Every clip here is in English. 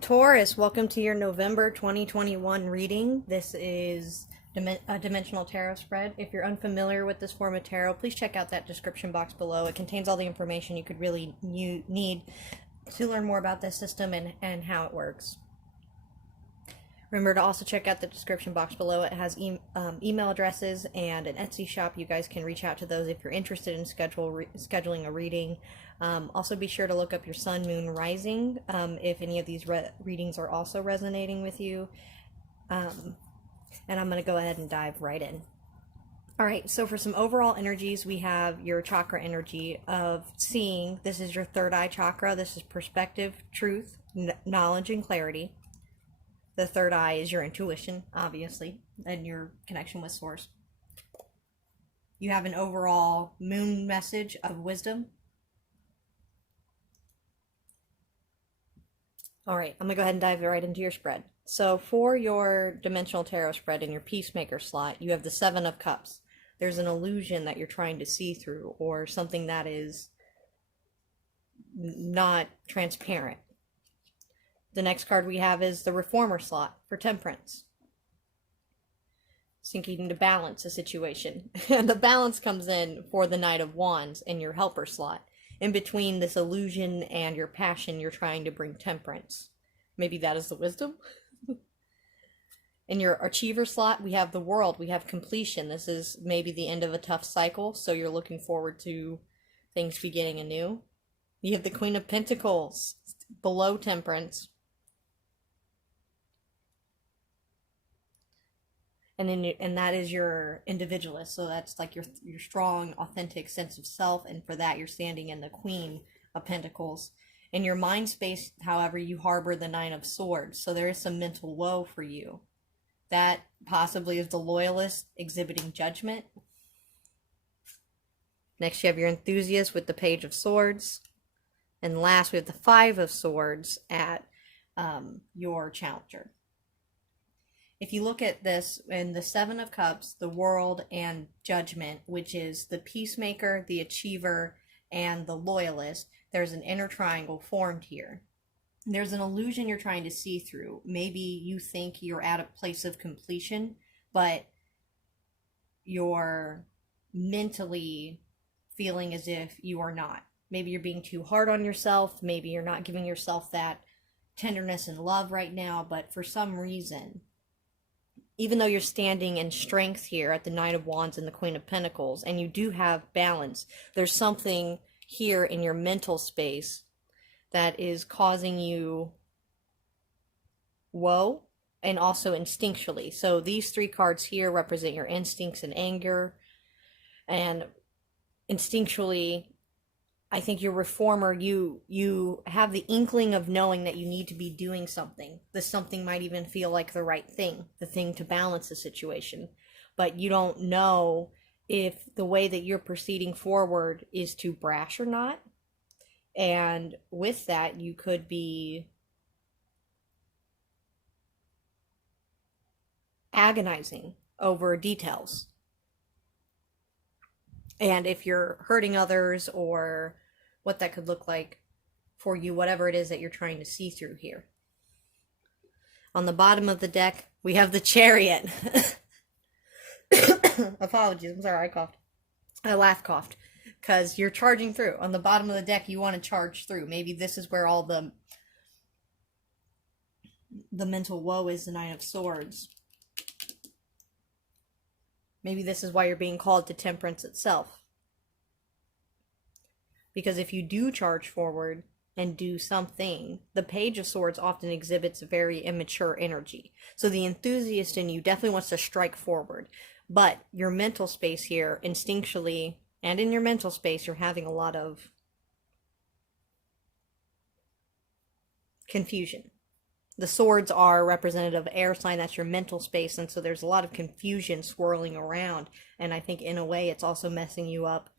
Taurus, welcome to your November 2021 reading. This is a dimensional tarot spread. If you're unfamiliar with this form of tarot, please check out that description box below. It contains all the information you could really need to learn more about this system and how it works. Remember to also check out the description box below. It has email addresses and an Etsy shop. You guys can reach out to those if you're interested in scheduling a reading. Also be sure to look up your sun, moon, rising if any of these readings are also resonating with you. And I'm going to go ahead and dive right in. Alright, so for some overall energies, we have your chakra energy of seeing. This is your third eye chakra. This is perspective, truth, knowledge, and clarity. The third eye is your intuition, obviously, and your connection with source. You have an overall moon message of wisdom. All right, I'm going to go ahead and dive right into your spread. So for your dimensional tarot spread in your peacemaker slot, you have the Seven of Cups. There's an illusion that you're trying to see through, or something that is not transparent. The next card we have is the Reformer slot for Temperance. Seeking to balance a situation. And the balance comes in for the Knight of Wands in your Helper slot. In between this illusion and your passion, you're trying to bring temperance. Maybe that is the wisdom. In your Achiever slot, we have the World. We have completion. This is maybe the end of a tough cycle, so you're looking forward to things beginning anew. You have the Queen of Pentacles below Temperance. And that is your individualist, so that's like your strong, authentic sense of self, and for that you're standing in the Queen of Pentacles. In your mind space, however, you harbor the Nine of Swords, so there is some mental woe for you. That possibly is the Loyalist exhibiting judgment. Next you have your Enthusiast with the Page of Swords. And last we have the Five of Swords at your Challenger. If you look at this in the Seven of Cups, the World, and Judgment, which is the Peacemaker, the Achiever, and the Loyalist, there's an inner triangle formed here. There's an illusion you're trying to see through. Maybe you think you're at a place of completion, but you're mentally feeling as if you are not. Maybe you're being too hard on yourself. Maybe you're not giving yourself that tenderness and love right now, but for some reason, even though you're standing in strength here at the Knight of Wands and the Queen of Pentacles, and you do have balance, there's something here in your mental space that is causing you woe, and also instinctually. So these three cards here represent your instincts and anger, and instinctually, I think your Reformer, you have the inkling of knowing that you need to be doing something. This something might even feel like the right thing, the thing to balance the situation. But you don't know if the way that you're proceeding forward is too brash or not. And with that, you could be agonizing over details. And if you're hurting others, or what that could look like for you, whatever it is that you're trying to see through here. On the bottom of the deck, we have the Chariot. Apologies, I'm sorry, I coughed. I coughed. Because you're charging through. On the bottom of the deck, you want to charge through. Maybe this is where all the mental woe is, the Nine of Swords. Maybe this is why you're being called to temperance itself. Because if you do charge forward and do something, the Page of Swords often exhibits very immature energy. So the enthusiast in you definitely wants to strike forward. But your mental space here, instinctually, and in your mental space, you're having a lot of confusion. The swords are representative of air sign, that's your mental space, and so there's a lot of confusion swirling around, and I think in a way it's also messing you up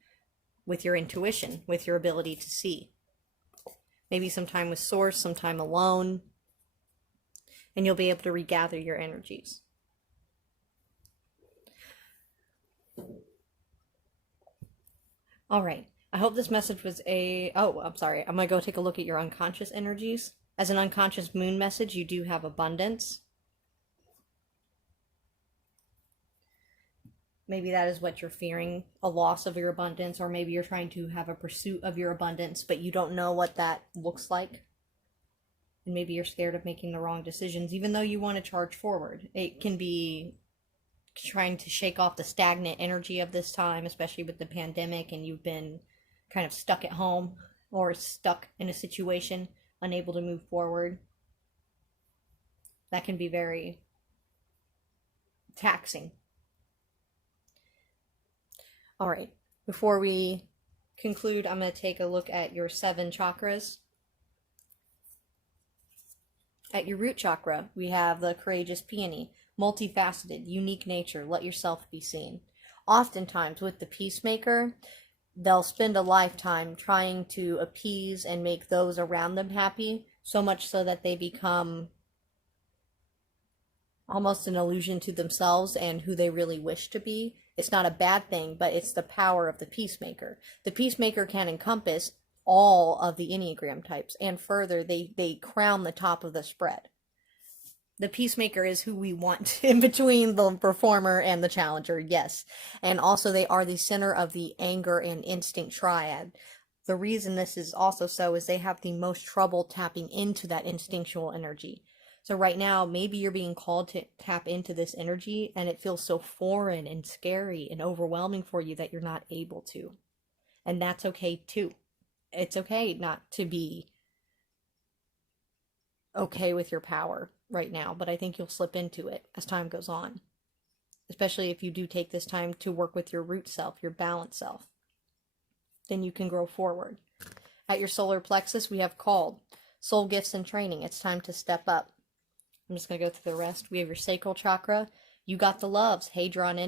with your intuition, with your ability to see. Maybe some time with source, some time alone, and you'll be able to regather your energies. All right, I hope this message was I'm sorry, I'm gonna go take a look at your unconscious energies. As an unconscious moon message, you do have abundance. Maybe that is what you're fearing, a loss of your abundance, or maybe you're trying to have a pursuit of your abundance, but you don't know what that looks like. And maybe you're scared of making the wrong decisions, even though you want to charge forward. It can be trying to shake off the stagnant energy of this time, especially with the pandemic, and you've been kind of stuck at home or stuck in a situation, unable to move forward. That can be very taxing. All right, before we conclude, I'm going to take a look at your 7 chakras. At your root chakra, we have the courageous peony, multifaceted, unique nature, let yourself be seen. Oftentimes with the peacemaker, they'll spend a lifetime trying to appease and make those around them happy, so much so that they become almost an illusion to themselves and who they really wish to be. It's not a bad thing, but it's the power of the peacemaker. The peacemaker can encompass all of the Enneagram types, and further, they crown the top of the spread. The peacemaker is who we want in between the performer and the challenger, yes. And also they are the center of the anger and instinct triad. The reason this is also so is they have the most trouble tapping into that instinctual energy. So right now, maybe you're being called to tap into this energy and it feels so foreign and scary and overwhelming for you that you're not able to. And that's okay too. It's okay not to be okay with your power right now, but I think you'll slip into it as time goes on. Especially if you do take this time to work with your root self, your balanced self. Then you can grow forward. At your solar plexus, we have called. Soul gifts and training. It's time to step up. I'm just going to go through the rest. We have your sacral chakra. You got the loves. Hadron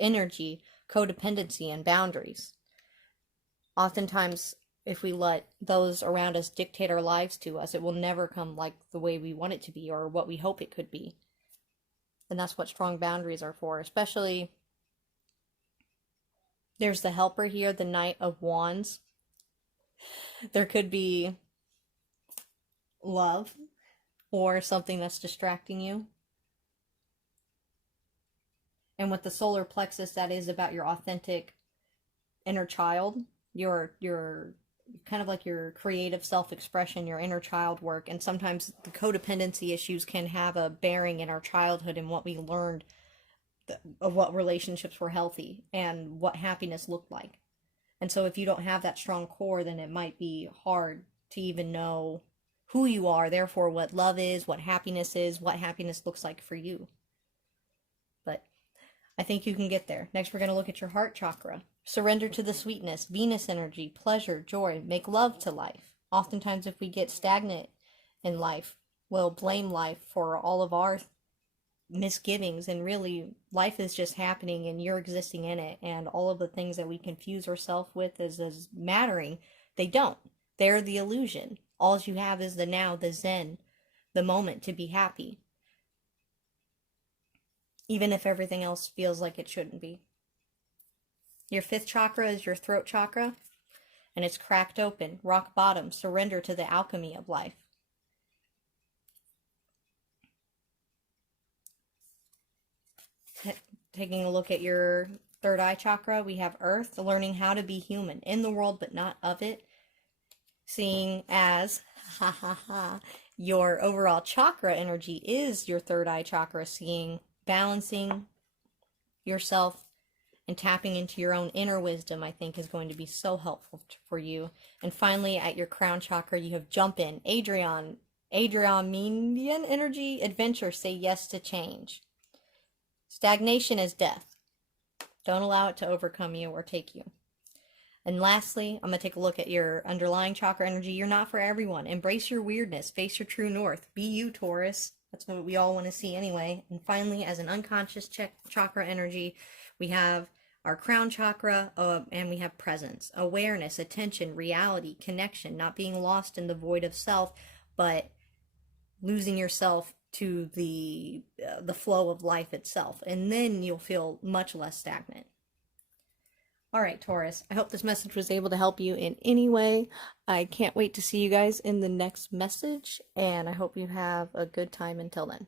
energy, codependency, and boundaries. Oftentimes, if we let those around us dictate our lives to us, it will never come like the way we want it to be or what we hope it could be. And that's what strong boundaries are for. Especially, there's the helper here, the Knight of Wands. There could be love or something that's distracting you. And with the solar plexus, that is about your authentic inner child, your kind of like your creative self-expression, your inner child work. And sometimes the codependency issues can have a bearing in our childhood and what we learned of what relationships were healthy and what happiness looked like. And so if you don't have that strong core, then it might be hard to even know who you are, therefore what love is, what happiness looks like for you. But I think you can get there. Next, we're going to look at your heart chakra. Surrender to the sweetness, Venus energy, pleasure, joy, make love to life. Oftentimes, if we get stagnant in life, we'll blame life for all of our misgivings, and really, life is just happening and you're existing in it, and all of the things that we confuse ourselves with as mattering, they don't. They're the illusion. All you have is the now, the zen, the moment to be happy. Even if everything else feels like it shouldn't be. Your 5th chakra is your throat chakra, and it's cracked open, rock bottom, surrender to the alchemy of life. Taking a look at your 3rd eye chakra, we have earth, learning how to be human, in the world but not of it. Seeing as, your overall chakra energy is your 3rd eye chakra, seeing, balancing yourself and tapping into your own inner wisdom, I think, is going to be so helpful for you. And finally, at your crown chakra, you have jump in, Adrian energy, adventure, say yes to change. Stagnation is death. Don't allow it to overcome you or take you. And lastly, I'm going to take a look at your underlying chakra energy. You're not for everyone. Embrace your weirdness. Face your true north. Be you, Taurus. That's what we all want to see anyway. And finally, as an unconscious chakra energy, we have our crown chakra, and we have presence, awareness, attention, reality, connection, not being lost in the void of self, but losing yourself to the flow of life itself. And then you'll feel much less stagnant. All right, Taurus, I hope this message was able to help you in any way. I can't wait to see you guys in the next message, and I hope you have a good time until then.